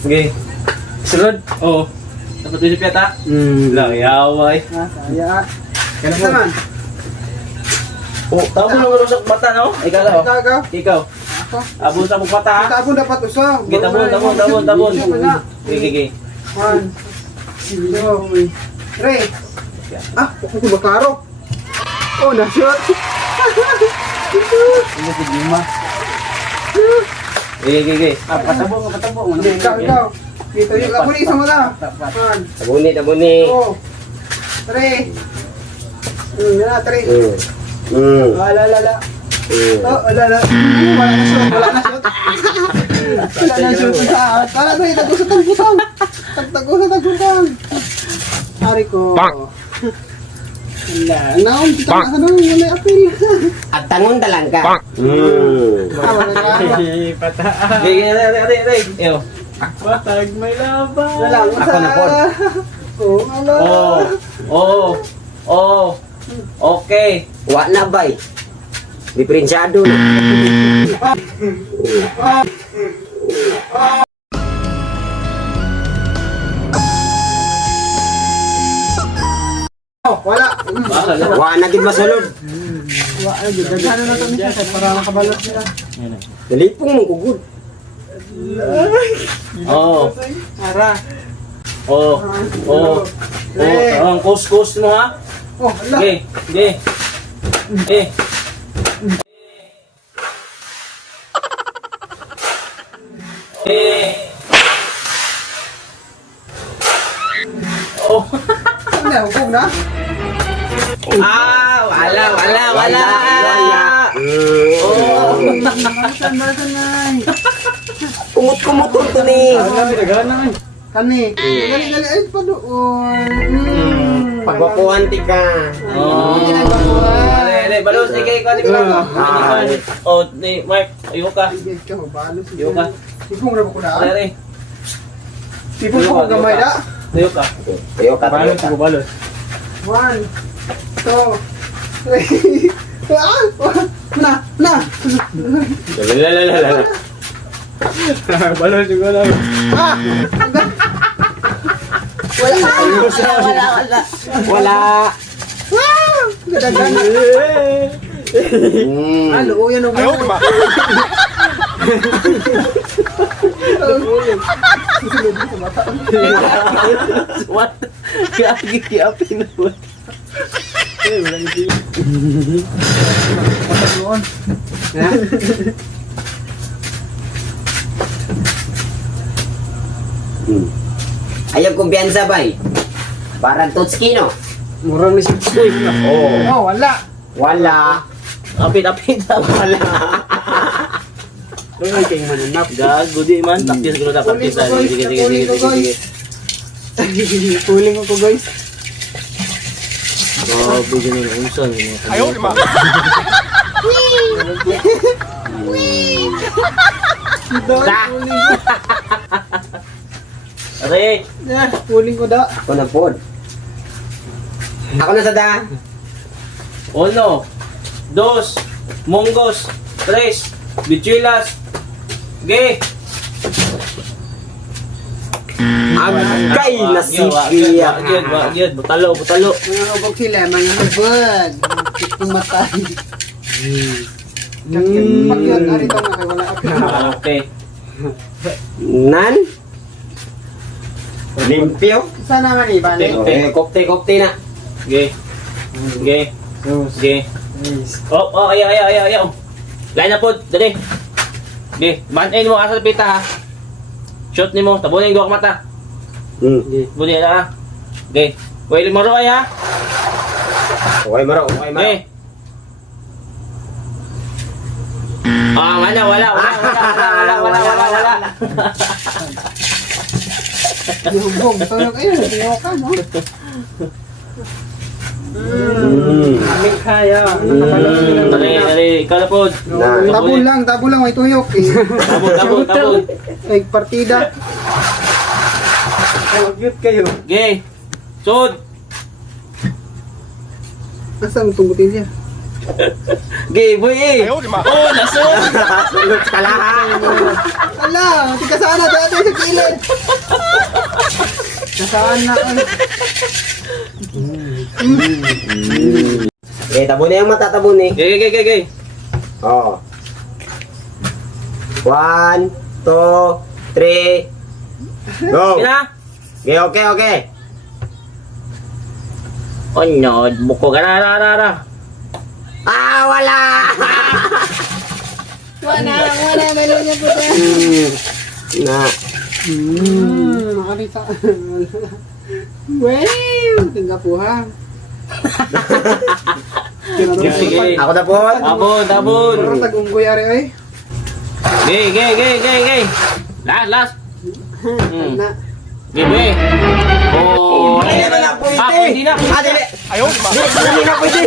Okay. Sunod. Oo. Dapat isip yata. Lang, yaway. Saya. Kaya naman. Oh, tabo na wala sa mata, no? Ikaw. Ikaw. Ako. Abon sa mong mata, ha? Tabon dapat usang. Okay, tabon. Okay. 1, 2, 3. Ah, ako ba klaro? Oh, na-shot. Ini si Juma. Okay. Patabo. Ikaw. Dito yung labon isa mo na. 1, Tabuni. 2, 3. Yan na, 3. Wala. Oh, wala na shoot. Wala na shoot sa akin. Wala na, tago sa tagbutang. Tago sa tagbutang. Hari ko. Wala. Naon, kita ka na, wala apil. At tangon talang ka. Wala na. Pataan. Okay. Ew. Patag may laban. Wala. Ako na po. Oh, wala. Oh. Okay. Wa na bay. Diferensyado na. Wala. Wa na gid masulod. Wala. Daghan na to niya para makabalot sila. Dalipong mo kugod. Oh. Ara. Ang kus mo, ha? Oh, wala. Okay. Oh. Wala, hubog na. Wala. Saan ba sanay? Kumot to ni. Kani. Dali. Ay, padoon. Pagwapuan ti ka. Balos, ikay ko. Oh, ni Mark, ayo ka. Ayo ka. Tipong rabo ko na. Are. Tipong ko gamay da. Ayo ka. Ayo ka. Balos. 1, 2, 3. Na. Lala. Balos juga lang. Wala. Gadagan. Halo, yan ang ayaw ba? What? Kiapin na what? Ayaw kumpiyansa bay. Parang Totski no. Murang ni Sipsoy. Oh, wala. Wala. Apit. Wala. Ay, kayo mananap. Gago di man. Taktis ko na Kuling taktis. ko, guys. Kuling ko, guys. Kuling ko, guys. Gago din ang unsan. Ayaw, lima. Are. Kuling ko da. Ako na pod. Ako na sa da. 1, 2, Monggos, 3, Bichuelas. Ge. Agkay na siya. Wagyan. Butalo. Mga hubog sila, mga hubog. Itong matay. Pakyot, arito na kay wala apil. Okay. Nan. Limpyo. Saan naman ibalik? Kopte na. Ge. Oh, ayaw. Line na po, dali. Ge, banayin mo asa sa pita, ha. Shot ni mo, tabunin yung mata. Buli na, ha. Ge, wailing mo roy, ha. Okay, maro. Ge. Wala. Hubog, tulog kayo. Tiyo ka, no? Aming kaya. Dali, ikaw na po. Tabon lang, may tuyok. Tabon. Ay, partida. Cute kayo. Ge, sud. Asan ang tunggutin niya? Gay, boy eh. Oh, nasun. Sulot ka lang. Ala, tika sana dati sa kilid. Nasaan na? Okay, tabunin yung mata, tabunin. Gay. Oo. 1, 2, 3. Go! Kina? Okay. Oh, no. Buko ka na. Ah, wala! Wala, meron niya po tayo. Na. Makarita. Wow, tingga po ha. Sige. Ako na po. Tabon. Parang tag-unggoy ari ay. Gay. Last. Na. Gay, boy. Oh. Hindi naman na pwede. Pwede na. Ah, dili. Ayaw. Hindi na pwede.